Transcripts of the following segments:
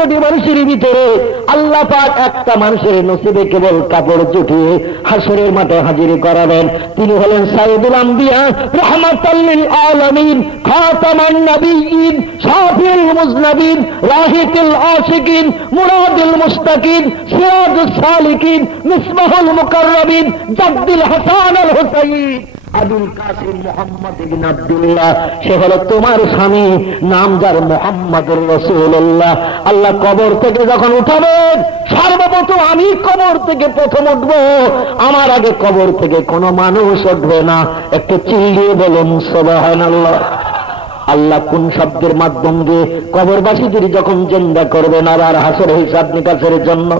কোটি মানুষের ভিতরে আল্লাহ পাক একটা মানুষের নসিবে কেবল কাপড় জুটিয়ে হাসরের মাঠে হাজির করাবেন। তিনি হলেন সাইয়্যিদুল আম্বিয়া, রাহমাতাল লিল আলামিন, খাতামান নবিয়্যিন, শাফিউল মুজনাবিন, রাহিকুল আশিকিন, মুরাদুল মুস্তাকিন, সিরাজুস সালিকিন, মিসবাহুল মুকাররাবিন, জাদ্দুল হাসান আল হুসাইন, আবুল কাসিম মুহাম্মদ ইবনে আব্দুল্লাহ। সে হলো তোমার স্বামী, নাম যার মুহাম্মদুর রাসূলুল্লাহ। আল্লাহ কবর থেকে যখন উঠাবেন, সর্বপ্রথম আমি কবর থেকে প্রথম উঠবো, আমার আগে কবর থেকে কোনো মানুষ উঠবে না। একটু চিল্লিয়ে বলুন সুবহানাল্লাহ। আল্লাহ কোন শব্দের মাধ্যম দিয়ে কবরবাসীদের যখন জিন্দা করবেন আবার হাসর হিসাব নিকাশের জন্য,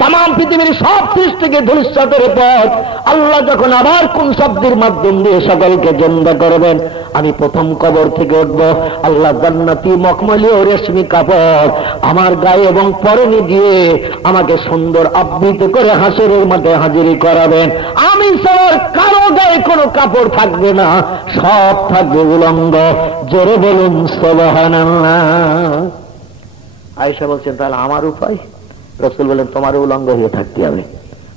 তাম পৃথিবীর সব সৃষ্টিকে ধূলিসাতের পথ আল্লাহ যখন আবার কোন শব্দের মাধ্যম দিয়ে সকলকে জিন্দা করবেন, আমি প্রথম কবর থেকে উঠব। আল্লাহ জান্নাতি মখমলি ও রেশমি কাপড় আমার গায়ে এবং পরনে দিয়ে আমাকে সুন্দর আবৃত করে হাসরের মাঠে হাজিরি করাবেন। আমি সবার কারো গায়ে কোনো কাপড় থাকবে না, সব থাকবে উলঙ্গ। জোরে বলুন সুবহানাল্লাহ। আয়েশা বলছেন, তাহলে আমার উপায়? রাসূল বলেন, তোমার উলঙ্গ হয়ে থাকতে হবে।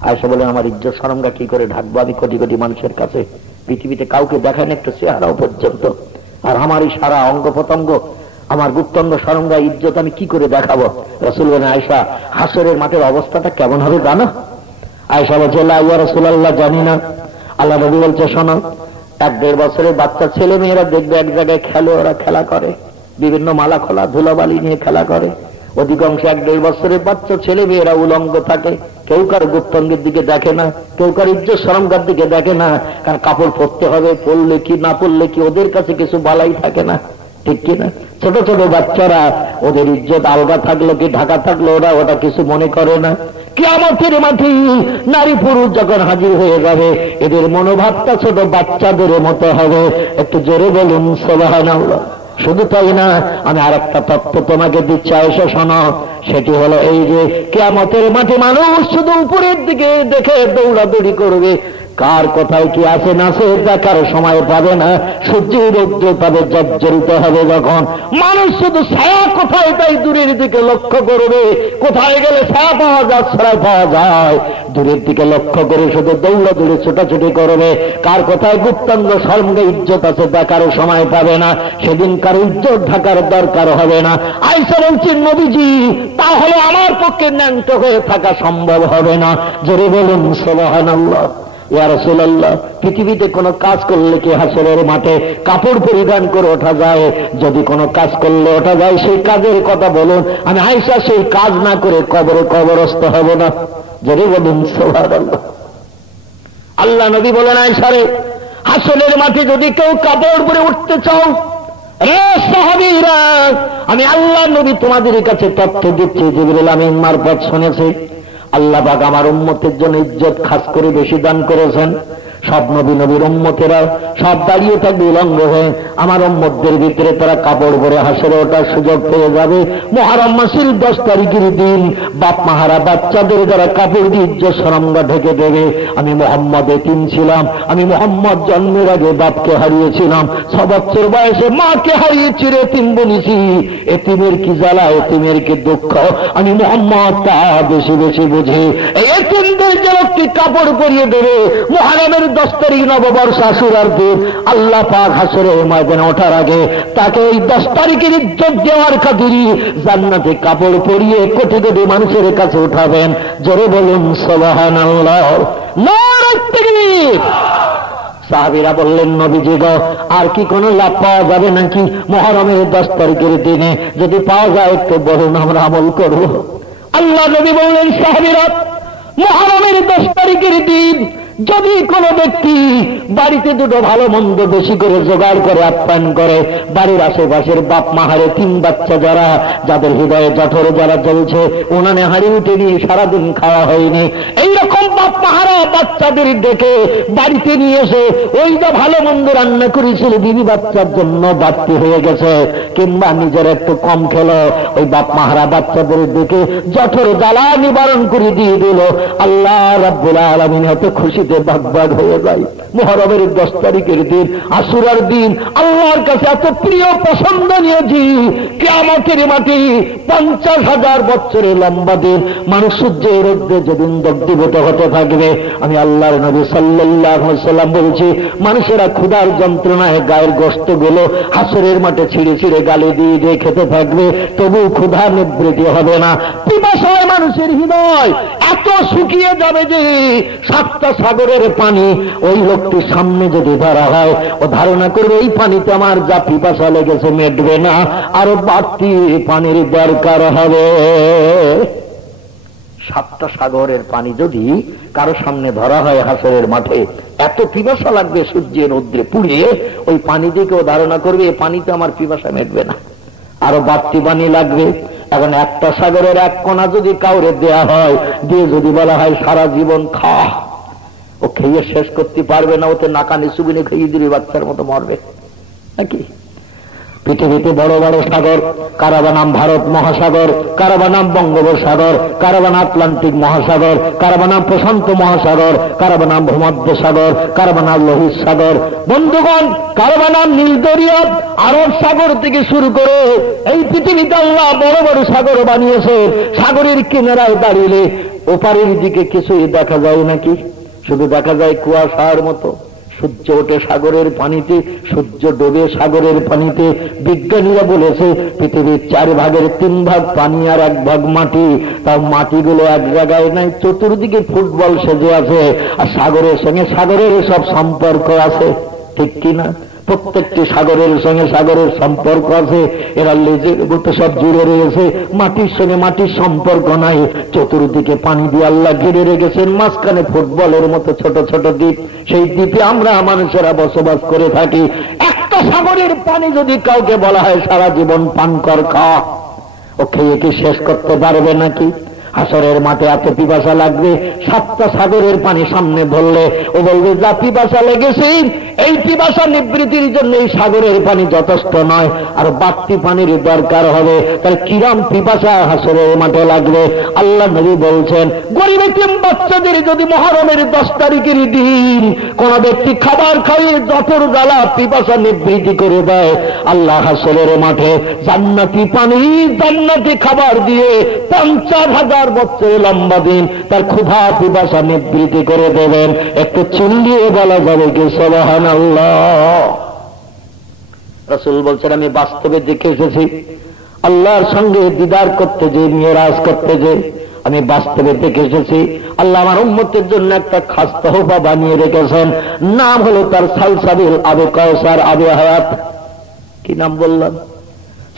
আয়েশা বলেন, আমার ইজ্জত শরমটা কি করে ঢাকবো? আমি কোটি কোটি মানুষের কাছে পৃথিবীতে কাউকে দেখায় না একটু চেহারাও পর্যন্ত, আর আমার এই সারা অঙ্গ প্রত্যঙ্গ, আমার গুপ্তঙ্গ শরমগা ইজ্জত আমি কি করে দেখাবো? রাসূল বলেন, আয়েশা, হাসরের মাঠের অবস্থাটা কেমন হবে জানো? আয়েশা বলছে, লা ইয়া রাসূলুল্লাহ, জানি না। আল্লাহ নবী বলছে, শোনো, 1-1.5 বছরের বাচ্চা ছেলে মেয়েরা দেখবে এক জায়গায় খেলে, ওরা খেলা করে, বিভিন্ন মালা খোলা ধুলাবালি নিয়ে খেলা করে। অধিকাংশ 1-1.5 বছরের বাচ্চা ছেলে মেয়েরা উলঙ্গ থাকে, কেউ কার গুপ্তঙ্গের দিকে দেখে না, কেউ কার ইজ্জত শরমগার দিকে দেখে না। কারণ কাপড় পরতে হবে, পরলে কি না পরলে কি, ওদের কাছে কিছু বালাই থাকে না, ঠিক কিনা? ছোট ছোট বাচ্চারা ওদের ইজ্জত আলগা থাকলো কি ঢাকা থাকলো ওটা কিছু মনে করে না। কিয়ামতের মাঠে নারী পুরুষ যখন হাজির হয়ে যাবে, এদের মনোভাবটা ছোট বাচ্চাদের মতো হবে। একটু জোরে বলুন সুবহানাল্লাহ। শুধু তাই না, আমি আর একটা তথ্য তোমাকে দিচ্ছি, আয়েশা শোনো। সেটি হলো এই যে কিয়ামতের মাঠে মানুষ শুধু উপরের দিকে দেখে দৌড়াদৌড়ি করবে, কার কোথায় কি আছে না আছে দেখার সময় পাবে না। সূর্যের রৌদ্র পাবে জর্জরিত হবে যখন, মানুষ শুধু ছায়া কোথায় তাই দূরের দিকে লক্ষ্য করবে, কোথায় গেলে ছায়া পাওয়া যায় ছায়া পাওয়া যায় দূরের দিকে লক্ষ্য করে শুধু দৌড়াদৌড়ি ছোটাছুটি করবে। কার কোথায় গুপ্তাঙ্গ সঙ্গে ইজ্জত আছে দেখার সময় পাবে না, সেদিন কার ইজ্জত ঢাকার দরকার হবে না। আয়েশা বলছেন, নবীজি, তাহলে আমার পক্ষে ন্যাংট হয়ে থাকা সম্ভব হবে না। জোরে বলুন সুবহানাল্লাহ। ইয়া রাসূলুল্লাহ, পৃথিবীতে কোনো কাজ করলে কি হাসরের মাঠে কাপড় পরিধান করে ওঠা যায়? যদি কোনো কাজ করলে ওঠা যায়, সেই কাজের কথা বলুন। আমি আয়েশা সেই কাজ না করে কবরে কবরস্থ হব না। জোরে বলুন সুবহানাল্লাহ। আল্লাহ নবী বলেন, আয়েশা রে, হাসরের মাঠে যদি কেউ কাপড় পরে উঠতে চাও, রে সাহাবীরা, আমি আল্লাহ নবী তোমাদের কাছে তথ্য দিচ্ছি, জিবরিল আমিন মারফত শুনেছি। আল্লাহ পাক আমার উম্মতের জন্য ইজ্জত খাস করে বেশি দান করেছেন। সব নবীর উম্মতেরা সব দাঁড়িয়ে থাকবে উলঙ্গ হয়ে, আমার উম্মতদের ভিতরে তারা কাপড় পরে হাসরে ওঠার সুযোগ পেয়ে যাবে। মুহররম মাসের 10 তারিখের দিন বাপ মাহারা বাচ্চাদের যারা কাপড় দিয়ে ইজ্জত শরমগা ঢেকে দেবে। আমি মুহাম্মদ এতিম ছিলাম, আমি মুহাম্মদ জন্মের আগে বাপকে হারিয়েছিলাম, 6 বছর বয়সে মাকে হারিয়েছি, এতিম বলেছি। এতিমের কি জ্বালা, এতিমের কি দুঃখ, আমি মুহাম্মদ তা বেশি বেশি বুঝি। এই এতিমদের যেন কি কাপড় পরিয়ে দেবে। মুহররমের 10 তারিখ নববর্ষ আশুরার দিন আল্লাহ পাক হাসরের ময়দানে ওঠার আগে তাকে এই 10 তারিখের ইজ্জত দেওয়ার খাতিরে জান্নাতে কাপড় পরিয়ে কোটি কোটি মানুষের কাছে উঠাবেন। জোরে বলুন সুবহানাল্লাহ। নারে তাকবীর। সাহাবীরা বললেন, নবীজি গো, আর কি কোনো লাভ পাওয়া যাবে নাকি মুহররমের 10 তারিখের দিনে? যদি পাওয়া যায় একটু বলুন, আমরা আমল করব। আল্লাহ নবী বললেন, সাহাবীরা, মুহররমের 10 তারিখের দিন যদি কোনো ব্যক্তি বাড়িতে দুটো ভালো মন্দ বেশি করে জোগাড় করে আপ্যায়ন করে, বাড়ির আশেপাশের বাপ মাহারে 3 বাচ্চা যারা, যাদের হৃদয়ে জঠরে যারা জ্বলছে, উনানে হাড়ি উঠে নিয়ে সারাদিন খাওয়া হয়নি, এইরকম বাপ মাহারা বাচ্চাদের ডেকে বাড়িতে নিয়ে এসে ওই যে ভালো মন্দ রান্না করেছিল বিবি বাচ্চার জন্য বাড়তি হয়ে গেছে, কিংবা নিজের একটু কম খেলো, ওই বাপ মাহারা বাচ্চাদের ডেকে জঠর জ্বালা নিবারণ করে দিয়ে দিল। আল্লাহ রাব্বুল আলামিন এত খুশি খুশিতে ভাগ ভাগ হয়ে যায়। মুহররমের 10 তারিখের দিন, আশুরার দিন আল্লাহর কাছে এত প্রিয় পছন্দনীয় দিন, কিয়ামতের মাটি 50,000 বছরের লম্বা দিন। মানুষ সূর্যের রোদে যেদিন দগ্ধীভূত হতে থাকবে, আমি আল্লাহর নবী সাল্লাল্লাহু আলাইহি ওয়াসাল্লাম বলছি, মানুষেরা ক্ষুধার যন্ত্রণায় গায়ের গোশতগুলো হাসরের মাঠে ছিঁড়ে ছিঁড়ে গালে দিয়ে দিয়ে খেতে থাকবে, তবু ক্ষুধা নিবৃত্তি হবে না। পিপাসায় মানুষের হৃদয় এত শুকিয়ে যাবে যে 7টা সাগরের পানি ওই লোকটির সামনে যদি ধরা হয়, ও ধারণা করবে এই পানিতে আমার যা পিপাসা লেগেছে মেটবে না, আরো বাড়তি পানির দরকার হবে। 7টা সাগরের পানি যদি কারো সামনে ধরা হয় হাসরের মাঠে, এত পিপাসা লাগবে সূর্যের রৌদ্রে পুড়িয়ে, ওই পানি থেকে ও ধারণা করবে এই পানিতে আমার পিপাসা মেটবে না, আরো বাড়তি পানি লাগবে। এখন একটা সাগরের এক কোণা যদি কাউরে দেয়া হয়, দিয়ে যদি বলা হয় সারা জীবন খা, ও খেয়ে শেষ করতে পারবে না, ওতে নাকানি সুবিনে খেয়ে দিবি, বাচ্চার মতো মরবে নাকি? পৃথিবীতে বড় বড় সাগর, কারবা নাম ভারত মহাসাগর, কারবা নাম বঙ্গোপসাগর, কারবা নাম আটলান্টিক মহাসাগর, কারবা নাম প্রশান্ত মহাসাগর, কারবা নাম ভূমধ্য সাগর, কারবা নাম লোহিত সাগর। বন্ধুগণ, কারবা নাম নীল দরিয়া, আরব সাগর থেকে শুরু করে এই পৃথিবীতে আল্লাহ বড় বড় সাগর বানিয়েছে। সাগরের কিনারায় দাঁড়িয়ে ওপারের দিকে কিছুই দেখা যায় নাকি? শুধু দেখা যায় কুয়াশার মতো। সূর্য ওঠে সাগরের পানিতে, সূর্য ডোবে সাগরের পানিতে। বিজ্ঞানীরা বলেছে পৃথিবীর 4 ভাগের 3 ভাগ পানি আর 1 ভাগ মাটি। তাও মাটিগুলো এক জায়গায় নাই, চতুর্দিকে ফুটবল সেজে আছে। আর সাগরের সঙ্গে সাগরের সব সম্পর্ক আছে, ঠিক কিনা? প্রত্যেকটি সাগরের সঙ্গে সাগরের সম্পর্ক আছে। এরা লেজের মতো সব জুড়ে রয়েছে, মাটির সঙ্গে মাটির সম্পর্ক নাই। চতুর্দিকে পানি দিয়ে আল্লাহ ঘিরে রেখেছেন, মাঝখানে ফুটবলের মতো ছোট ছোট দ্বীপ। সেই দ্বীপে আমরা মানুষেরা বসবাস করে থাকি। একটা সাগরের পানি যদি কাউকে বলা হয় সারা জীবন পান কর, খা, ও খেয়ে কি শেষ করতে পারবে নাকি? হাসরের মাঠে এত পিপাসা লাগবে, 7টা সাগরের পানি সামনে ধরলে ও বলবে যা পিপাসা লেগেছে, এই পিপাসা নিবৃত্তির জন্য এই সাগরের পানি যথেষ্ট নয়, আর বাড়তি পানির দরকার হবে। তার কিরাম পিপাসা হাসরের মাঠে লাগবে। আল্লাহ নবী বলছেন, গরিব এতিম বাচ্চাদের যদি মুহররমের 10 তারিখের দিন কোন ব্যক্তি খাবার খাইয়ে যতর জ্বালা পিপাসা নিবৃত্তি করে দেয়, আল্লাহ হাসরের মাঠে জান্নাতি পানি জান্নাতি খাবার দিয়ে 50,000 বছরের লম্বা দিন তার ক্ষুধা পিপাসা নিবৃত্তি করে দেবেন। একটু চিল্লিয়ে বলা যাবে কি সুবহানাল্লাহ? রাসূল বলছেন, আমি বাস্তবে দেখে এসেছি আল্লাহর সঙ্গে দিদার করতে যে, মিরাজ করতে যে, আমি বাস্তবে দেখে এসেছি আল্লাহ আমার উম্মতের জন্য একটা খাস তোহফা বানিয়ে রেখেছেন। নাম হলো তার সালসাবিল আবে কাউসার আবে হায়াত। কি নাম বললাম?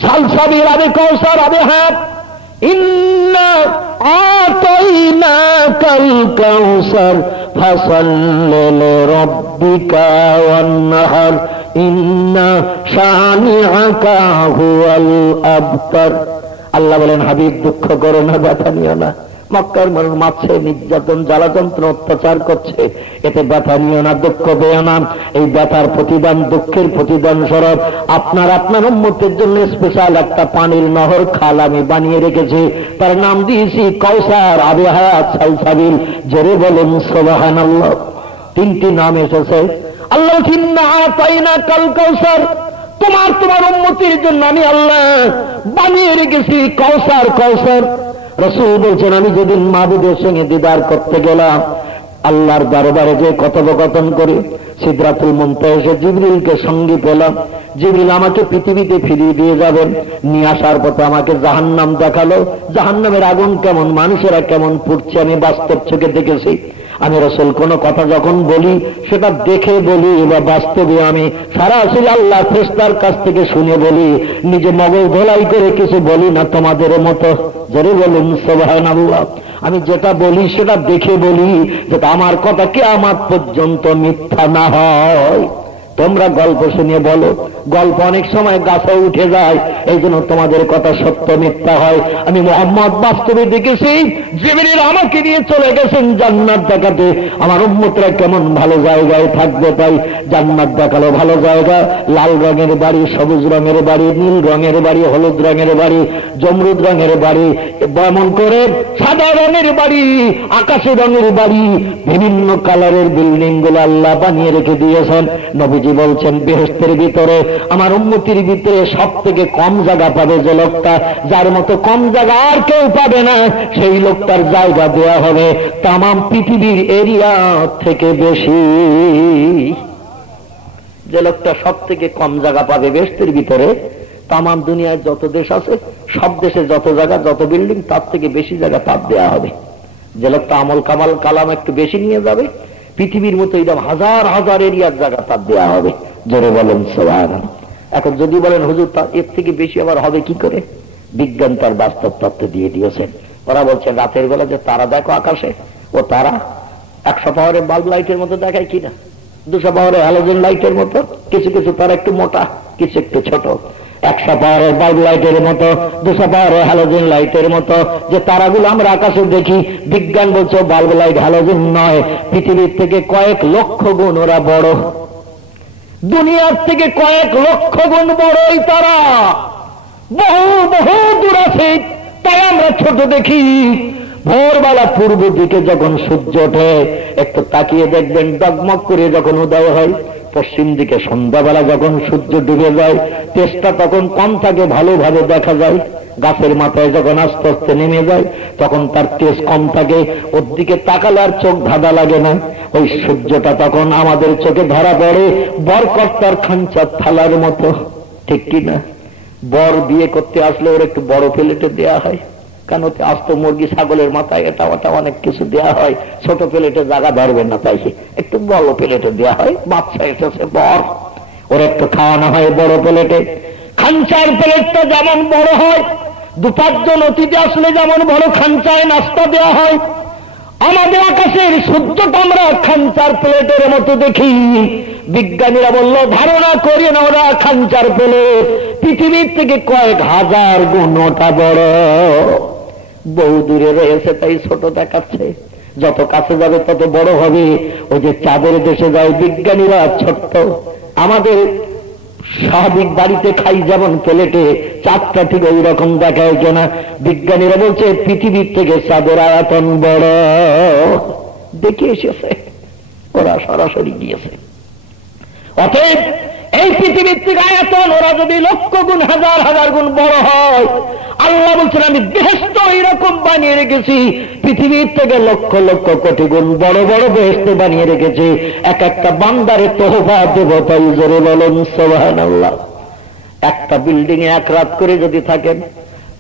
সালসাবিল আবে কাউসার আবে হায়াত। ইন্না আতাইনাকাল কাউসার ফাসাল্লি লিরাব্বিকা ওয়ানহার ইন্না শানিআকা হুয়াল আবতার। আল্লাহ বলেন, হাবিব দুঃখ করো না, ব্যথা নিও না। মক্কার মানুষ মারছে, নির্যাতন জ্বালাতন্ত্র অত্যাচার করছে, এতে ব্যথা নিও না, দুঃখ পেও না। এই ব্যথার প্রতিদান, দুঃখের প্রতিদান স্বরূপ আপনার উম্মতের জন্য স্পেশাল একটা পানির নহর খাল আমি বানিয়ে রেখেছি। তার নাম দিয়েছি কাউসার আবে হায়াত সালসাবিল। জোরে বলেন সুবহানাল্লাহ। 3টি নাম এসেছে। আল্লাহ ইন্না আতাইনাকাল কাউসার, তোমার উম্মতের জন্য আমি আল্লাহ বানিয়ে রেখেছি কাউসার। কাউসার রাসূল বলছেন, আমি যেদিন মাবুদের সঙ্গে দিদার করতে গেলাম, আল্লাহর দরবারে যে কথোপকথন করি, সিদরাতুল মুনতাহা এসে জিবরিলকে সঙ্গী পেলাম। জিবরিল আমাকে পৃথিবীতে ফিরিয়ে দিয়ে যাবেন। নিয়ে আসার পথে আমাকে জাহান্নাম দেখালো। জাহান্নামের আগুন কেমন, মানুষেরা কেমন পুড়ছে আমি বাস্তব চোখে দেখেছি। আমি রাসূল কোন কথা যখন বলি সেটা দেখে বলি, বা বাস্তবে আমি সরাসরি আল্লাহ ফেরেশতার কাছ থেকে শুনে বলি, নিজে মগজ ধোলাই করে কিছু বলি না তোমাদের মতো। জোরে বলুন সুবহানাল্লাহ। আমি যেটা বলি সেটা দেখে বলি, যেটা আমার কথা কিয়ামত পর্যন্ত মিথ্যা না হয়। তোমরা গল্প শুনিয়ে বলো, গল্প অনেক সময় গাছে উঠে যায়, এই জন্য তোমাদের কথা সত্য মিথ্যা হয়। আমি মুহাম্মদ বাস্তবে দেখেছি, জিবরিল আমাকে নিয়ে চলে গেছেন জান্নাত দেখাতে, আমার উম্মতরা কেমন ভালো জায়গায় থাকবে, তাই জান্নাত দেখালো। ভালো জায়গা, লাল রঙের বাড়ি, সবুজ রঙের বাড়ি, নীল রঙের বাড়ি, হলুদ রঙের বাড়ি, জমরুদ রঙের বাড়ি, এমন করে সাদা রঙের বাড়ি, আকাশি রঙের বাড়ি, বিভিন্ন কালারের বিল্ডিং গুলো আল্লাহ বানিয়ে রেখে দিয়েছেন। নবীজি বলছেন, বেহেশতের ভিতরে আমার উম্মতির ভিতরে সব থেকে কম জায়গা পাবে যে লোকটা, যার মতো কম জায়গা আর কেউ পাবে না, সেই লোকটার জায়গা দেওয়া হবে তামাম পৃথিবীর এরিয়া থেকে বেশি। যে লোকটা সব থেকে কম জায়গা পাবে বেহেশতের ভিতরে, তামাম দুনিয়ায় যত দেশ আছে সব দেশে যত জায়গা, যত বিল্ডিং, তার থেকে বেশি জায়গা তার দেওয়া হবে। যে লোকটা আমল কামাল কালাম একটু বেশি নিয়ে যাবে, পৃথিবীর মতো এরকম হাজার হাজার এরিয়ার জায়গা তার দেওয়া হবে। জোরে বলেন সুবহানাল্লাহ। এখন যদি বলেন হুজুর তার এর থেকে বেশি আবার হবে কি করে, বিজ্ঞান তার বাস্তব তথ্য দিয়ে দিয়েছেন। ওরা বলছে রাতের বেলা যে তারা দেখো আকাশে, ও তারা 100 পাওয়ারের বাল্ব লাইটের মতো দেখায় কিনা, 200 পাওয়ারের হ্যালোজেন লাইটের মতো, কিছু কিছু তারা একটু মোটা, কিছু একটু ছোট। 100 পাওয়ারের বাল্ব লাইটের মতো, 200 পাওয়ারের হ্যালোজেন লাইটের মতো যে তারাগুলো আমরা আকাশে দেখি, বিজ্ঞান বলছে বাল্ব লাইট হ্যালোজেন নয়, পৃথিবীর থেকে কয়েক লক্ষ গুণ ওরা বড়, দুনিয়ার থেকে কয়েক লক্ষ গুণ বড়ই তারা, বহু বহু দূর আছে, তাই আমরা ছোট দেখি। ভোরবেলা পূর্ব দিকে যখন সূর্য ওঠে একটু তাকিয়ে দেখবেন ডগমগ করে যখন উদয় হয়, পশ্চিম দিকে সন্ধ্যাবেলা যখন সূর্য ডুবে যায় তেজটা তখন কম থাকে, ভালোভাবে দেখা যায়। গাছের মাথায় যখন আস্তে আস্তে নেমে যায় তখন তার তেজ কম থাকে, ওর দিকে তাকালে আর চোখ ধাঁধা লাগে না। ওই সূর্যটা তখন আমাদের চোখে ধরা পড়ে বরকর্তার খাঞ্চার থালার মতো, ঠিক কিনা? বর বিয়ে করতে আসলে ওর একটু বড় প্লেটে দেয়া হয়, কেন আস্ত মুরগি ছাগলের মাথায় এটা ওটা অনেক কিছু দেয়া হয়, ছোট প্লেটে জায়গা ধরবে না, তাই একটু বড় প্লেটে দেওয়া হয়। বাচ্চা এসেছে বর, ওর একটু খাওয়ানো হয় বড় প্লেটে। খাঞ্চার প্লেটটা যেমন বড় হয়, 2-5 জন অতিথি আসলে যেমন বড় খাঞ্চায় নাস্তা দেওয়া হয়, আমাদের আকাশের সূর্যটা আমরা খাঞ্চার প্লেটের মতো দেখি। বিজ্ঞানীরা বলল ধারণা করি না ওরা খাঞ্চার প্লেট, পৃথিবীর থেকে কয়েক হাজার গুণ ওটা বড়, বহু দূরে রয়েছে তাই ছোট দেখাচ্ছে, যত কাছে যাবে তত বড় হবে। ওই যে চাঁদের দেশে যায় বিজ্ঞানীরা ছোট্ট, আমাদের স্বাভাবিক বাড়িতে খাই যেমন প্লেটে, চাঁদটা ঠিক ওই রকম দেখায় কেনা। বিজ্ঞানীরা বলছে পৃথিবীর থেকে চাঁদের আয়তন বড়, দেখে এসেছে ওরা, সরাসরি গিয়েছে। অতএব এই পৃথিবীর থেকে আয়তন ওরা যদি লক্ষ গুণ হাজার হাজার গুণ বড় হয়, আল্লাহ বলছেন আমি বেহেশত এইরকম বানিয়ে রেখেছি, পৃথিবীর থেকে লক্ষ লক্ষ কোটি গুণ বড় বড় বেহেশত বানিয়ে রেখেছি। এক একটা বান্দারে তোহফা দেব, তাই জোরে বলেন সুবহানাল্লাহ। একটা বিল্ডিং এ এক রাত করে যদি থাকেন,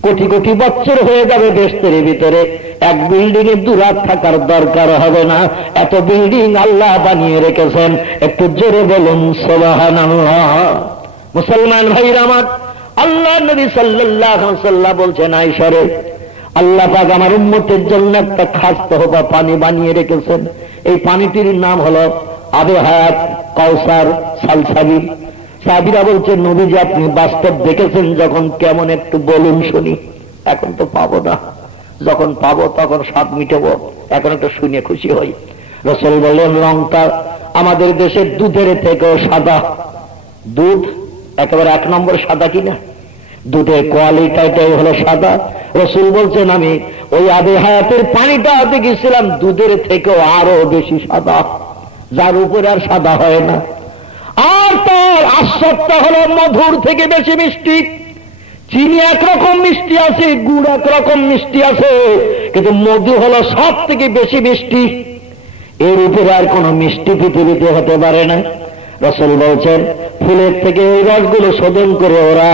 কোটি কোটি বছর হয়ে যাবে বেহেশতের ভিতরে, এক বিল্ডিং এ 2 রাত থাকার দরকার হবে না, এত বিল্ডিং আল্লাহ বানিয়ে রেখেছেন। একটু জোরে বলুন সুবহানাল্লাহ। মুসলমান ভাইরা আমার, আল্লাহ নবী সাল্লাল্লাহু আলাইহি ওয়াসাল্লাম বলছেন আয়েশারে, আল্লাহ পাক আমার উম্মতের জন্য একটা খাস তোহফা পানি বানিয়ে রেখেছেন। এই পানিটির নাম হলো আবে হায়াত কাউসার সালসাবিল। সাহাবীরা বলছেন নবীজি আপনি বাস্তব দেখেছেন যখন, কেমন একটু বলুন শুনি। এখন তো পাবো না, যখন পাবো তখন স্বাদ মিটাবো, এখন একটু শুনে খুশি হই। রাসূল বললেন রংটা আমাদের দেশের দুধের থেকেও সাদা, দুধ একেবারে 1 নম্বর সাদা কিনা, দুধের কোয়ালিটিটাই হলো সাদা। রাসূল বলছেন আমি ওই আবে হায়াতের পানিটা দেখেছিলাম দুধের থেকেও আরো বেশি সাদা, যার উপরে আর সাদা হয় না। আর তার আস্বাদটা হলো মধুর থেকে বেশি মিষ্টি। চিনি একরকম মিষ্টি আছে, গুড় একরকম মিষ্টি আছে, কিন্তু মধু হলো সব থেকে বেশি মিষ্টি। এর উপরে আর কোন মিষ্টি পৃথিবীতে হতে পারে না। রাসূল বলছেন ফুলের থেকে ওই রসগুলো শোধন করে ওরা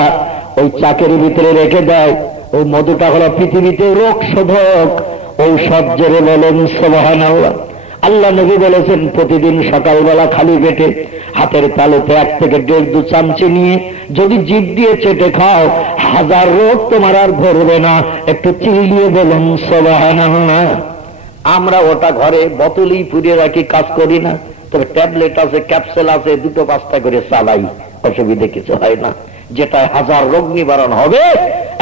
ওই চাকের ভিতরে রেখে দেয়। ওই মধুটা হলো পৃথিবীতে রোগ শোধক ঔষধ। জোরে বলেন সুবহানাল্লাহ। আল্লাহ নবী বলেছেন প্রতিদিন সকালবেলা খালি পেটে হাতের তালুতে 1 থেকে 1.5-2 চামচে নিয়ে যদি জিভ দিয়ে চেটে খাও, 1000 রোগ তোমার আর ধরবে না। একটু চিল্লিয়ে বলুন সুবহানাল্লাহ। আমরা ওটা ঘরে বোতলেই পুড়িয়ে রাখি, কাজ করি না, তবে ট্যাবলেট আছে, ক্যাপসুল আছে, 2-5টা করে চালাই, অসুবিধে কিছু হয় না। যেটা 1000 রোগ নিবারণ হবে,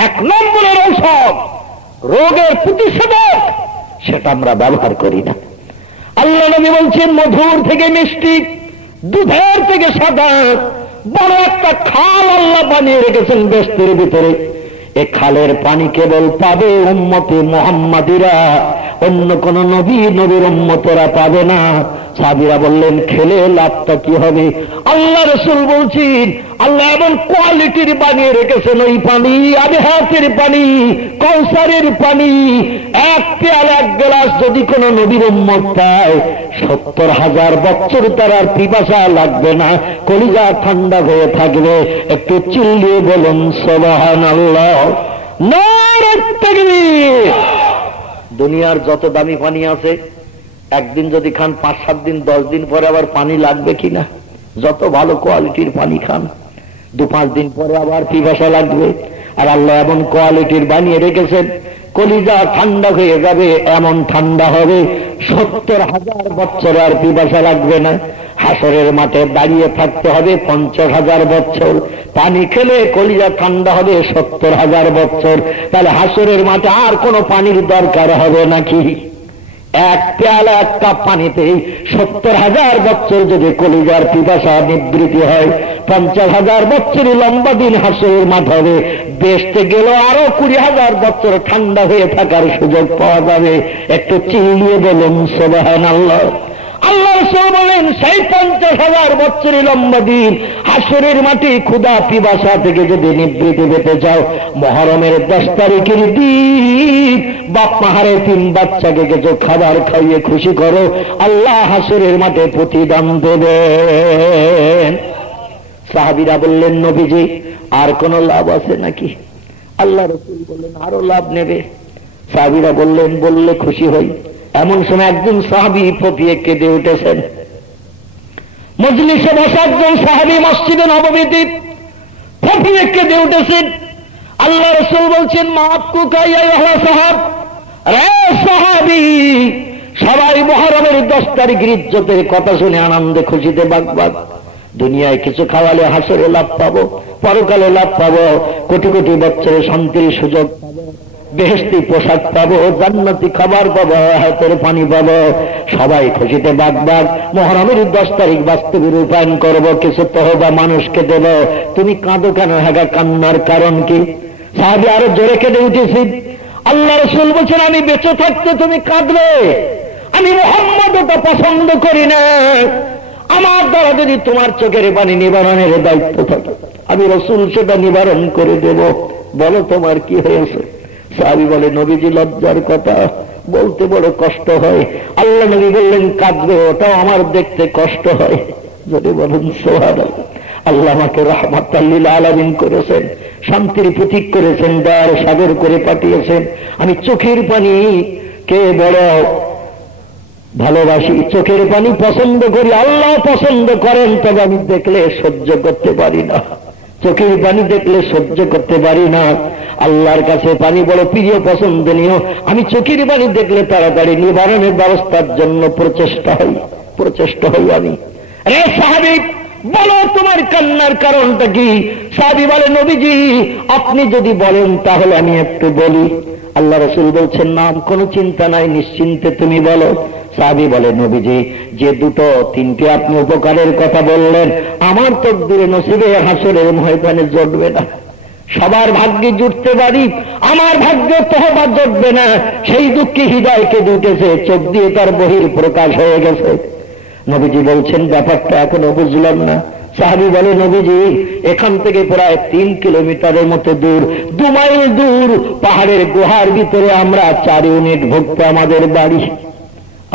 1 নম্বরের ঔষধ, রোগের প্রতিষেধক, সেটা আমরা ব্যবহার করি না। আল্লাহ নবী বলছেন মধুর থেকে মিষ্টি, দুধের থেকে সাদা বড় একটা খাল আল্লাহ বানিয়ে রেখেছেন বেহেশতের ভিতরে। এ খালের পানি কেবল পাবে উম্মতে মুহাম্মাদিরা, অন্য কোন নবীর উম্মতেরা পাবে না। সাহাবীরা বললেন খেলে লাভটা কি হবে? আল্লাহ রাসূল বলছেন আল্লাহ এমন কোয়ালিটির বানিয়ে রেখেছেন ওই পানি, আবিহাতের পানি, কাউসারের পানি, 1 পেয়ালা 1 গ্লাস যদি কোন নবীর উম্মত পায় 70,000 বছর তার আর পিপাসা লাগবে না, কলিজা ঠান্ডা হয়ে থাকবে। একটু চিল্লিয়ে বলুন সুবহানাল্লাহ, নারে তাকবীর। দুনিয়ার যত দামি পানি আছে, একদিন যদি খান 5-7 দিন 10 দিন পরে আবার পানি লাগবে কিনা? যত ভালো কোয়ালিটির পানি খান 2-5 দিন পরে আবার পিপাসা লাগবে। আর আল্লাহ এমন কোয়ালিটির বানিয়ে রেখেছেন, কলিজা ঠান্ডা হয়ে যাবে, এমন ঠান্ডা হবে 70,000 বছর আর পিপাসা লাগবে না। হাসরের মাঠে দাঁড়িয়ে থাকতে হবে 50,000 বছর, পানি খেলে কলিজা ঠান্ডা হবে 70,000 বছর। তাহলে হাসরের মাঠে আর কোনো পানির দরকার হবে নাকি? 1 পেয়ালা 1 কাপ পানিতে 70,000 বছর যদি কলিজার পিপাসা নিবৃত্তি হয়, 50,000 বছরই লম্বা দিন হাসরের মাঠ হবে। বেহেশতে গেল আরো 20,000 বছর ঠান্ডা হয়ে থাকার সুযোগ পাওয়া যাবে। একটু চিল্লিয়ে বলুন সুবহানাল্লাহ। আল্লাহ রাসূল বলেন সেই 50,000 বছরের লম্বা দিন হাসরের মাঠে ক্ষুধা পিপাসা থেকে যদি নিবৃত্তি পেতে চাও, মুহররমের 10 তারিখের দিন বাপ মাহারে 3 বাচ্চাকে কিছু খাবার খাইয়ে খুশি করো, আল্লাহ হাসরের মাঠে প্রতিদান দেবেন। সাহাবীরা বললেন নবীজি আর কোন লাভ আছে নাকি? আল্লাহ রাসূল বললেন আরো লাভ নেবে। সাহাবীরা বললেন বললে খুশি হই। এমন সময় একজন সাহাবী ফপিয়ে কেঁদে উঠেছেন। মজলিসে বসা একজন সাহাবী মসজিদে নববীতে ফপিয়ে কেঁদে উঠেছেন। আল্লাহ রাসূল বলছেন মাফ কুকা ইয়া সাহাব, রে সাহাবী, সবাই মুহররমের 10 তারিখের ইজ্জতের কথা শুনে আনন্দে খুশিতে বাগবাগ। দুনিয়ায় কিছু খাওয়ালে হাসরে লাভ পাবো, পরকালে লাভ পাবো, কোটি কোটি বছরের শান্তির সুযোগ পাবো, বেহেশতি পোশাক পাবো, জান্নাতি খাবার পাবো, হাতের পানি পাবো, সবাই খুশিতে বাগবাগ। মুহররমের 10 তারিখ বাস্তবে রূপায়ণ করবো, কিছু তহবা মানুষকে দেব। তুমি কাঁদো কেন? হ্যাঁ, কান্নার কারণ কি? সাহাবী আরো জোরে কেঁদে উঠেছি। আল্লাহ রাসূল বলছেন আমি বেঁচে থাকতে তুমি কাঁদবে, আমি মুহাম্মদ ওটা পছন্দ করি না। আমার দ্বারা যদি তোমার চোখের পানি নিবারণের দায়িত্ব থাকে, আমি রাসূল সেটা নিবারণ করে দেব। বলো তোমার কি হয়েছে? সাহাবী বলে নবীজি লজ্জার কথা বলতে বড় কষ্ট হয়। আল্লাহ নবী বললেন কাঁদবে, ওটাও আমার দেখতে কষ্ট হয়। যদি বলুন সুবহানাল্লাহ। আল্লাহ আমাকে রাহমাতাল লিল আলামিন করেছেন, শান্তির প্রতীক করেছেন, দয়ার সাগর করে পাঠিয়েছেন। আমি চোখের পানি কে বড় ভালোবাসি, চোখের পানি পছন্দ করি, আল্লাহ পছন্দ করেন, তবে আমি দেখলে সহ্য করতে পারি না। চোখের পানি দেখলে সহ্য করতে পারি না। আল্লাহর কাছে পানি বড় প্রিয়, পছন্দনীয়। আমি চোখের পানি দেখলে তাড়াতাড়ি নিবারণের ব্যবস্থার জন্য প্রচেষ্টা হই আমি। রে সাহাবী, বলো তোমার কান্নার কারণটা কি? সাহাবী বলে নবীজি আপনি যদি বলেন তাহলে আমি একটু বলি। আল্লাহ রাসূল বলছেন না, কোনো চিন্তা নাই, নিশ্চিন্তে তুমি বলো। সাহাবী বলে নবীজি যে 2-3টে আপনি উপকারের কথা বললেন, আমার তকদিরে নসিবে হাসরের ময়দানে জুটবে না। সবার ভাগ্যে জুটতে পারি, আমার ভাগ্যে তহবা জুটবে না। সেই দুঃখে হৃদয় কেঁদে উঠেছে, চোখ দিয়ে তার বহির প্রকাশ হয়ে গেছে। নবীজি বলছেন ব্যাপারটা এখনো বুঝলাম না। সাহাবী বলে নবীজি এখান থেকে প্রায় 3 কিলোমিটারের মতো দূর, 2 মাইল দূর, পাহাড়ের গুহার ভিতরে আমরা 4 ইউনিট ভুক্ত আমাদের বাড়ি।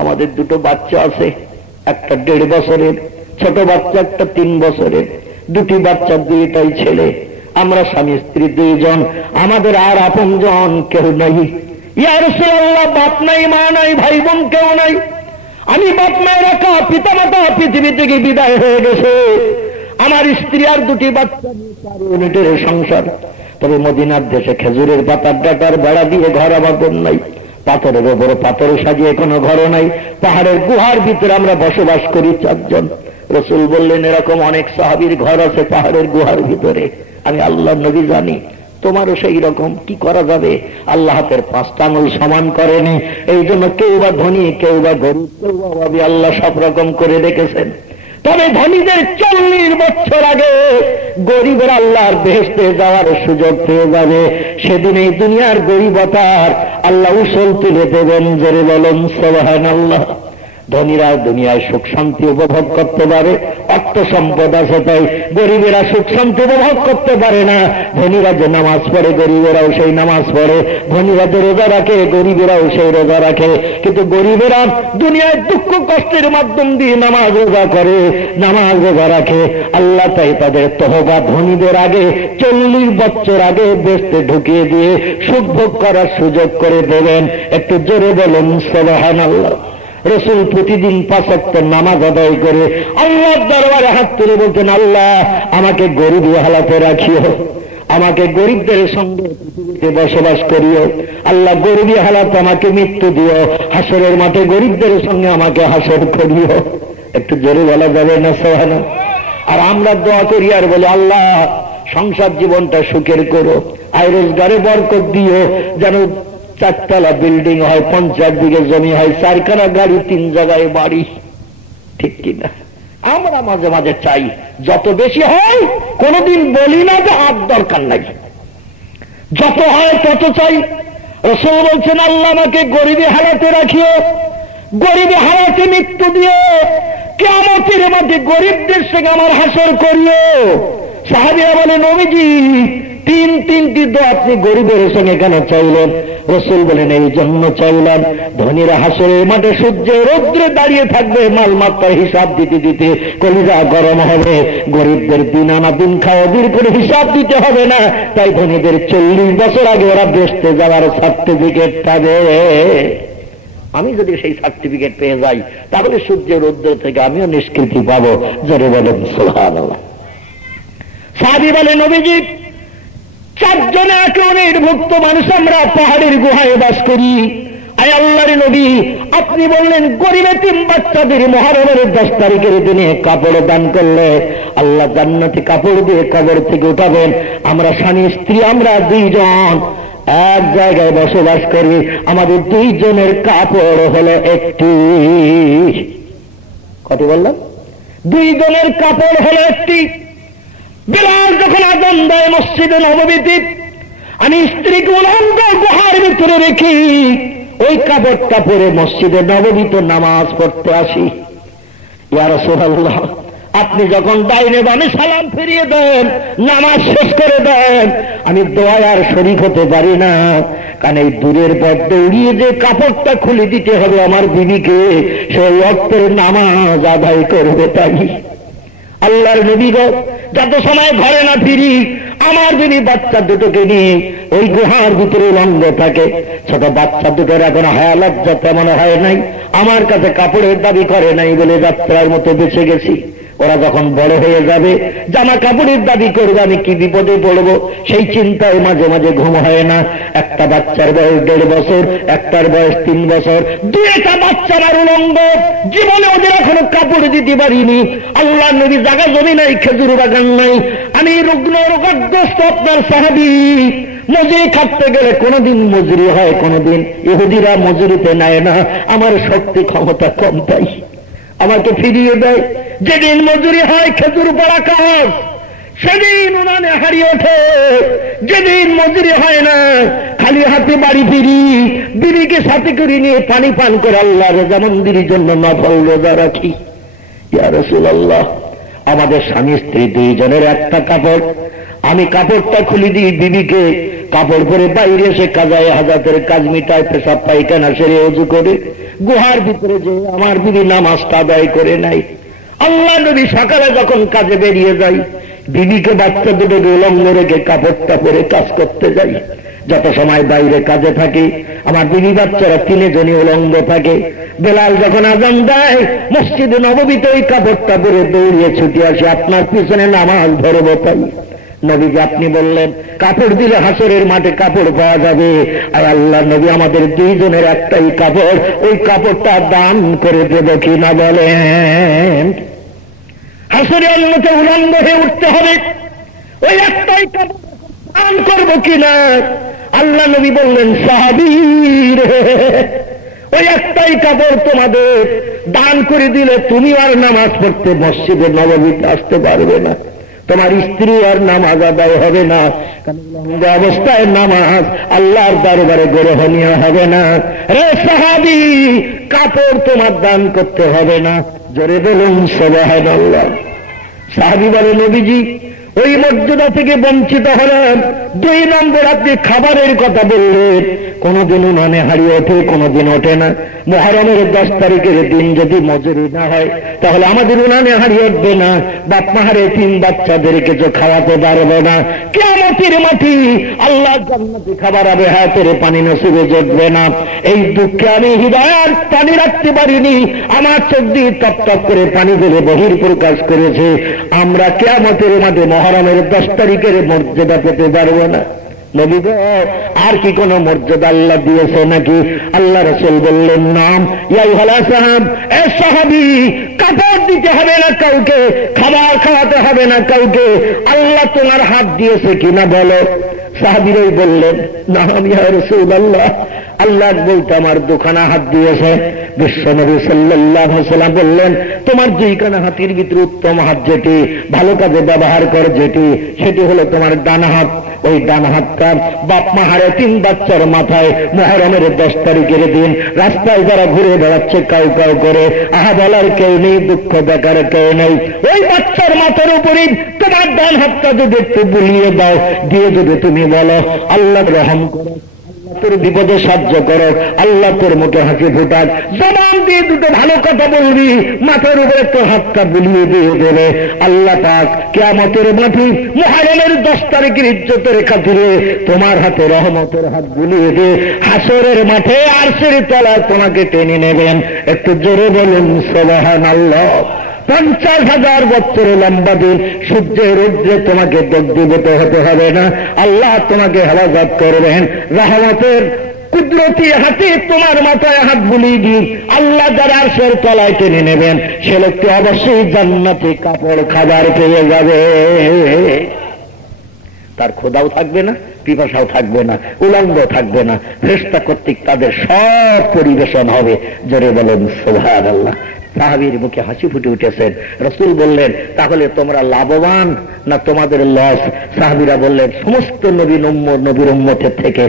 আমাদের 2টো বাচ্চা আছে, একটা 1.5 বছরের, ছোট বাচ্চা একটা 3 বছরের। 2টি বাচ্চা, 2টাই ছেলে। আমরা স্বামী স্ত্রী 2 জন, আমাদের আর আপনজন কেউ নাই। ইয়া রাসূলুল্লাহ, বাপ নাই, মা নাই, ভাই বোন কেউ নাই। আমি বাপ মায়ের একা, পিতা মাতা পৃথিবী থেকে বিদায় হয়ে গেছে। আমার স্ত্রী আর 2টি বাচ্চা নিয়ে 4 ইউনিটের সংসার। তবে মদিনার দেশে খেজুরের পাতার ডাটার বেড়া দিয়ে ঘর আবাদন নাই, পাথরের ওপরে পাথর সাজিয়ে কোনো ঘর নাই, পাহাড়ের গুহার ভিতরে আমরা বসবাস করি 4 জন। রাসূল বললেন এরকম অনেক সাহাবীর ঘর আছে পাহাড়ের গুহার ভিতরে। আমি আল্লাহর নবী জানি, তোমারও সেই রকম। কি করা যাবে? আল্লাহ হাতের 5টা আঙুল সমান করেনি, এই জন্য কেউ বা ধনী, কেউ বা গরিব, কেউ বা অভাবী, আল্লাহ সব রকম করে রেখেছেন। তবে ধনীদের 40 বছর আগে গরিবের আল্লাহর বেহেশতে যাওয়ার সুযোগ পেয়ে যাবে। সেদিন এই দুনিয়ার গরিবতার আল্লাহ উসল তুলে দেবেন। জোরে বলেন সুবহানাল্লাহ। ধনীরা দুনিয়ায় সুখ শান্তি উপভোগ করতে পারে, অর্থ সম্পদ আছে তাই। গরিবেরা সুখ শান্তি উপভোগ করতে পারে না। ধনীরা যে নামাজ পড়ে গরিবেরাও সেই নামাজ পড়ে, ধনীরা যে রোজা রাখে গরিবেরাও সেই রোজা রাখে। কিন্তু গরিবেরা দুনিয়ায় দুঃখ কষ্টের মাধ্যম দিয়ে নামাজ রোজা করে, নামাজ রোজা রাখে। আল্লাহ তাই তাদের তহবা ধনীদের আগে 40 বছর আগে বেহেশতে ঢুকিয়ে দিয়ে সুখ ভোগ করার সুযোগ করে দেবেন। একটু জোরে বলেন সুবহানাল্লাহ। রাসূল প্রতিদিন 5 ওয়াক্ত নামাজ আদায় করে আল্লাহর দরবারে হাত তুলে বলতেন, আল্লাহ আমাকে গরিবী হালাতে রাখিও, আমাকে গরিবদের সঙ্গে পৃথিবীতে বসবাস করিও। আল্লাহ গরিবী হালাতে আমাকে মৃত্যু দিও, হাসরের মাঠে গরিবদের সঙ্গে আমাকে হাসর করিও। একটু জোরে বলা যাবে না সুবহানাল্লাহ? আর আমরা দোয়া করি আর বলি, আল্লাহ সংসার জীবনটা সুখের করো, আয় রোজগারে বরকত দিও, যেন 4 তলা বিল্ডিং হয়, 50 বিঘে জমি হয়, 4খানা গাড়ি, 3 জায়গায় বাড়ি। ঠিক কিনা? আমরা মাঝে মাঝে চাই যত বেশি হয়, কোনদিন বলি না যে আর দরকার নাই, যত হয় তত চাই। রাসূল বলছেন, আল্লাহ আমাকে গরিবী হালাতে রাখিও, গরিবী হালাতে মৃত্যু দিও, কিয়ামতের মাঠে গরিবদের সঙ্গে আমার হাসর করিও। সাহাবীরা বলে, নবীজি 3টি দোয়া আপনি গরিবের সঙ্গে কেন চাইলেন? রাসূল বলেন, এই জন্য চাইলাম, ধনীরা হাসরের মাঠে সূর্যে রৌদ্রে দাঁড়িয়ে থাকবে, মালমাত্রার হিসাব দিতে দিতে কলিজা গরম হবে। গরিবদের দিন আনা দিন খাওয়া দিন করে হিসাব দিতে হবে না, তাই ধনীদের 40 বছর আগে ওরা বেহেশতে যাওয়ার সার্টিফিকেট পাবে। আমি যদি সেই সার্টিফিকেট পেয়ে যাই, তাহলে সূর্যের রৌদ্র থেকে আমিও নিষ্কৃতি পাবো। জোরে বলেন সুবহানাল্লাহ। সাহাবী বলে, নবীজি 4 জনে নির্ভুক্ত মানুষ আমরা পাহাড়ের গুহায় বাস করি। আয় আল্লাহর নবী, আপনি বললেন গরিব এতিম বাচ্চাদের মুহররমের 10 তারিখের দিনে কাপড় দান করলে আল্লাহ জান্নাতে কাপড় দিয়ে কবর থেকে উঠাবেন। আমরা স্বামী স্ত্রী, আমরা 2 জন এক জায়গায় বসবাস করি, আমাদের 2 জনের কাপড় হলো একটি। কত বললাম? 2 জনের কাপড় হলো একটি। বিলাল যখন আযান দেয় মসজিদে নববীতে, আমি স্ত্রীকে উলঙ্গ গুহার ভিতরে রেখি, ওই কাপড়টা পরে মসজিদে নববীতে নামাজ পড়তে আসি। ইয়া রাসূলুল্লাহ, আপনি যখন ডাইনে বামে সালাম ফিরিয়ে দেন, নামাজ শেষ করে দেন, আমি দোয়ায় আর শরীক হতে পারি না, কারণ এই দূরের পথ দৌড়িয়ে যে কাপড়টা খুলে দিতে হবে আমার বিবিকে, সেই অর্থের নামাজ আদায় করবে। তাই আল্লাহর নবী গো, যত সময় ঘরে না ফিরি, আমার যিনি বাচ্চা দুটোকে নিয়ে ওই গুহার ভিতরে লঙ্গ থাকে। ছোট বাচ্চা দুটোর এখন হায়া লজ্জা তেমন হয় নাই, আমার কাছে কাপড়ের দাবি করে নাই বলে যাত্রার মতো বেঁচে গেছি। ওরা যখন বড় হয়ে যাবে, জামা কাপড়ের দাবি করবে, আমি কি বিপদে পড়বো, সেই চিন্তায় মাঝে মাঝে ঘুম হয় না। একটা বাচ্চার বয়স 1.5 বছর, একটার বয়স 3 বছর, 2টা বাচ্চার আর উলঙ্গ, জীবনে ওদের এখনো কাপড় দিতে পারিনি। আল্লাহ নবী জায়গা জমি নাই, খেজুর বাগান নাই, আমি রুগ্ন রোগগ্রস্ত আপনার সাহাবী। মজুরি খাটতে গেলে কোনদিন মজুরি হয়, কোনদিন ইহুদিরা মজুরিতে নেয় না। আমার শক্তি ক্ষমতা কম, তাই আমাকে ফিরিয়ে দেয়। যেদিন মজুরি হয় খেজুর পড়া কাজ, সেদিন উনানে হারিয়ে ওঠে। যেদিন মজুরি হয় না, খালি হাতে বাড়ি ফিরি, বিবিকে সাথে করে নিয়ে পানি পান করে আল্লাহর রোজা মন্দিরের জন্য নফল রোজা রাখি। ইয়া রাসূলুল্লাহ, আমাদের স্বামী স্ত্রী 2 জনের একটা কাপড়, আমি কাপড়টা খুলে দিই বিবিকে, কাপড় পরে বাইরে এসে কাজায়ে হাজাতের কাজ মিটায়, পেশাব পায়খানা সেরে ওযু করে গুহার ভিতরে যে আমার বিবি নামাজটা আদায় করে নাই। আল্লাহ নবী সকালে যখন কাজে বেরিয়ে যাই, বিবিকে বাচ্চা দুটোকে উলঙ্গ রেখে কাপড়টা পরে কাজ করতে যাই। যত সময় বাইরে কাজে থাকি, আমার বিবি বাচ্চারা 3 জনই উলঙ্গ থাকে। বেলাল যখন আযান দেয়, মসজিদে নববীতে ওই কাপড়টা পরে দৌড়িয়ে ছুটে আসে, আপনার পিছনে নামাজ ধরবো। তাই নবীজি আপনি বললেন কাপড় দিলে হাসরের মাঠে কাপড় পাওয়া যাবে। আর আল্লাহ নবী আমাদের দুইজনের একটাই কাপড়, ওই কাপড়টা দান করে দেব কিনা বলেন? হাসরের মুখে উলঙ্গ হয়ে উঠতে হবে, ওই একটাই কাপড় দান করবো কিনা? আল্লাহ নবী বললেন সাহাবীর ওই একটাই কাপড় তোমাদের দান করে দিলে তুমি আর নামাজ পড়তে মসজিদে নববীতে আসতে পারবে না, তোমার স্ত্রী আর নামাজ আদায় হবে না, অবস্থায় নামাজ আল্লাহর দরবারে গ্রহণীয় হবে না। রে সাহাবী, কাপড় তোমার দান করতে হবে না। জোরে বলুন সুবহানাল্লাহ। সাহাবী বলে নবীজি ওই মর্যাদা থেকে বঞ্চিত হলেন। 2 নম্বর, আপনি খাবারের কথা বললেন, কোনদিন উনানে হারিয়ে ওঠে, কোনদিন ওঠে না। মুহররমের 10 তারিখের দিন যদি মজুরি না হয় তাহলে আমাদের উনানে হারিয়ে উঠবে না। বাপ মাহারে 3 বাচ্চাদেরকে যে খাওয়াতে পারবো না। কিয়ামতের মাটি আল্লাহ জান্নাতি খাবার হবে, হাতের পানি নসিবে জুটবে না। এই দুঃখে আমি হৃদয়ের পানি রাখতে পারিনি, আমার চোখ দিয়ে টপ টপ করে পানি বলে বহির প্রকাশ করেছে। আমরা কিয়ামতের মাঠে মুহররমের 10 তারিখের মর্যাদা পেতে পারবো না। নবী গো, আর কি কোন মর্যাদা আল্লাহ দিয়েছে নাকি? আল্লাহ রাসূল বললেন নাম। ইয়া আইয়ুহাল সাহাব, এ সাহাবী, কাপড় দিতে হবে না কাউকে, খাবার খাওয়াতে হবে না কাউকে। আল্লাহ তোমার হাত দিয়েছে কিনা বলো। সাহাবীরাই বললেন নাম ইয়া রাসূলুল্লাহ, আল্লাহ বলতে আমার 2খানা হাত দিয়েছে। বিশ্বনবী সাল্লাল্লাহু আলাইহি ওয়াসাল্লাম বললেন তোমার 2খানা হাতের ভিতরে উত্তম হাত যেটি, ভালো কাজে ব্যবহার কর যেটি, সেটি হলো তোমার ডান হাত। ওই ডান হাতটা বাপ মা হারে 3 বাচ্চার মাথায় মুহররমের 10 তারিখের দিন রাস্তায় যারা ঘুরে বেড়াচ্ছে কাউ কাউ করে, আহা বলার কেউ নেই, দুঃখ দেখার কেউ নেই, ওই বাচ্চার মাথার উপরে তোমার ডান হাতটা যদি একটু বুলিয়ে দাও, দিয়ে যদি তুমি বলো আল্লাহ রহম করো, তোর বিপদে সাহায্য করো, আল্লাহ তোর মুখে হাসি ফোটাক, জবান দিয়ে 2টো ভালো কথা বলবি, মাথার উপরে তোর হাতটা বুলিয়ে দিয়ে দেবে। আল্লাহ পাক কিয়ামতের মাঠে মুহররমের 10 তারিখের ইজ্জতের খাতিরে তোমার হাতে রহমতের হাত বুলিয়ে দিয়ে হাসরের মাঠে আরশের তলায় তোমাকে টেনে নেবেন। একটু জোরে বলুন সুবহানাল্লাহ। 50,000 বছরের লম্বা দিন সূর্যের রৌদ্রে তোমাকে দগ্ধীভূত হতে হবে না। আল্লাহ তোমাকে হেফাজত করবেন, রহমতের কুদরতি হাতে তোমার মাথায় হাত বুলিয়ে দিন। আল্লাহ যারা আরশের তলায় টেনে নেবেন সে লোকটি অবশ্যই জান্নাতি কাপড় খাবার পেয়ে যাবে। তার ক্ষুধাও থাকবে না, পিপাসাও থাকবে না, উলঙ্গ থাকবে না, ফেরেশতা কর্তৃক তাদের সব পরিবেশন হবে। জোরে বলেন সুবহানাল্লাহ। সাহাবীর মুখে হাসি ফুটে উঠেছেন। রাসূল বললেন তাহলে তোমরা লাভবান না তোমাদের লস? সাহাবীরা বললেন সমস্ত নবীর উম্মতের থেকে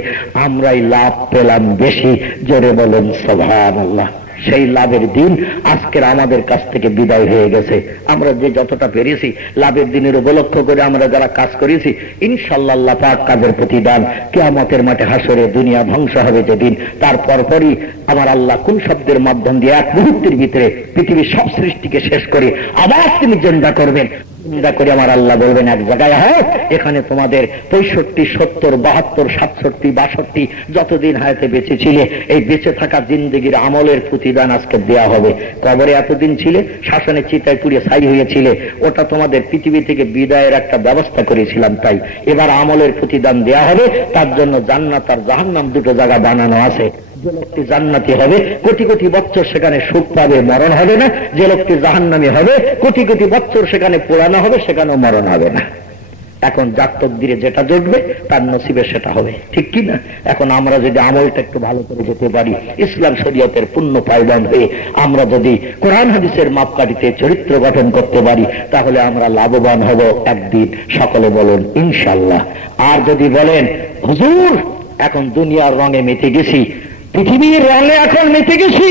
আমরাই লাভ পেলাম বেশি। জোরে বলেন সুবহানাল্লাহ। সেই লাভের দিন আজকের আমাদের কাছ থেকে বিদায় হয়ে গেছে। আমরা যে যতটা পেরেছি লাভের দিনের উপলক্ষ করে আমরা যারা কাজ করেছি, ইনশাআল্লাহ আল্লাহ পাক কাজের প্রতিদান কিয়ামতের মাঠে হাসরে দুনিয়া ধ্বংস হবে যেদিন, তার পরপরই আমার আল্লাহ কোন শব্দের মাধ্যম দিয়ে 1 মুহূর্তের ভিতরে পৃথিবীর সব সৃষ্টিকে শেষ করে আবার তিনি জিন্দা করবেন। জিন্দা করে আমার আল্লাহ বলবেন এক জায়গায় হ্যাঁ এখানে তোমাদের 65, 70, 72, 67, 62 যতদিন হায়াতে বেঁচে ছিলে এই বেঁচে থাকা জিন্দেগির আমলের প্রতিদান আজকে দেয়া হবে। কবরে এতদিন ছিলে, শ্মশানে চিতায় পুড়ে ছাই হয়েছিলে, ওটা তোমাদের পৃথিবী থেকে বিদায়ের একটা ব্যবস্থা করেছিলাম, তাই এবার আমলের প্রতিদান দেয়া হবে। তার জন্য জান্নাত আর জাহান্নাম 2টো জায়গা বানানো আছে। যে লোকটি জান্নাতি হবে কোটি কোটি বছর সেখানে সুখ পাবে, মরণ হবে না। যে লোকটি জাহান্নামী হবে কোটি কোটি বছর সেখানে পোড়ানো হবে, সেখানেও মরণ হবে না। এখন যার তকদিরে যেটা জুটবে তার নসিবে সেটা হবে, ঠিক কি না? এখন আমরা যদি আমলটা একটু ভালো করে যেতে পারি, ইসলাম শরীয়তের পূর্ণ পায়বন্দ হয়ে আমরা যদি কোরআন হাদিসের মাপকাঠিতে চরিত্র গঠন করতে পারি তাহলে আমরা লাভবান হব একদিন। সকলে বলুন ইনশাআল্লাহ। আর যদি বলেন হুজুর এখন দুনিয়ার রঙে মেতে গেছি, পৃথিবীর রঙে এখন মেতে গেছি,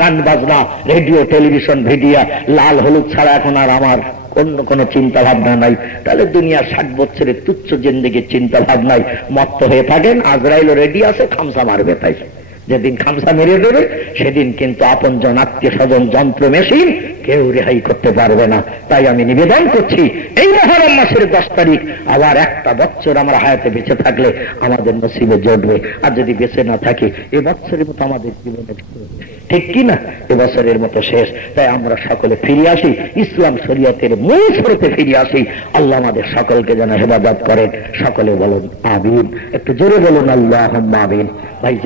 গান বাজনা, রেডিও, টেলিভিশন, ভিডিও, লাল হলুদ ছাড়া এখন আর আমার অন্য কোনো চিন্তা ভাবনা নাই, তাহলে দুনিয়ার 60 বছরের তুচ্ছ জিন্দেগির চিন্তা ভাবনায় মত্ত হয়ে থাকেন। আজরাইলও রেডি আছে, খামসা মারবে। তাই যেদিন খামসা মেরে দেবে সেদিন কিন্তু আপনজন, আত্মীয় স্বজন, যন্ত্র, মেশিন কেউ রেহাই করতে পারবে না। তাই আমি নিবেদন করছি এই মুহররম মাসের 10 তারিখ আবার একটা বছর আমরা হায়াতে বেঁচে থাকলে আমাদের নসিবে জুটবে। আর যদি বেঁচে না থাকি এই বছরের মতো আমাদের জীবনে ঠিক কি না? এবছরের মতো শেষ, তাই আমরা সকলে ফিরে আসি, ইসলাম শরীয়তের মূল স্রোতে ফিরে আসি। আল্লাহ আমাদের সকলকে যেন হেফাজত করেন। সকলে বলুন আমিন, একটু জোরে বলুন আল্লাহুম্মা আমিন। ভাই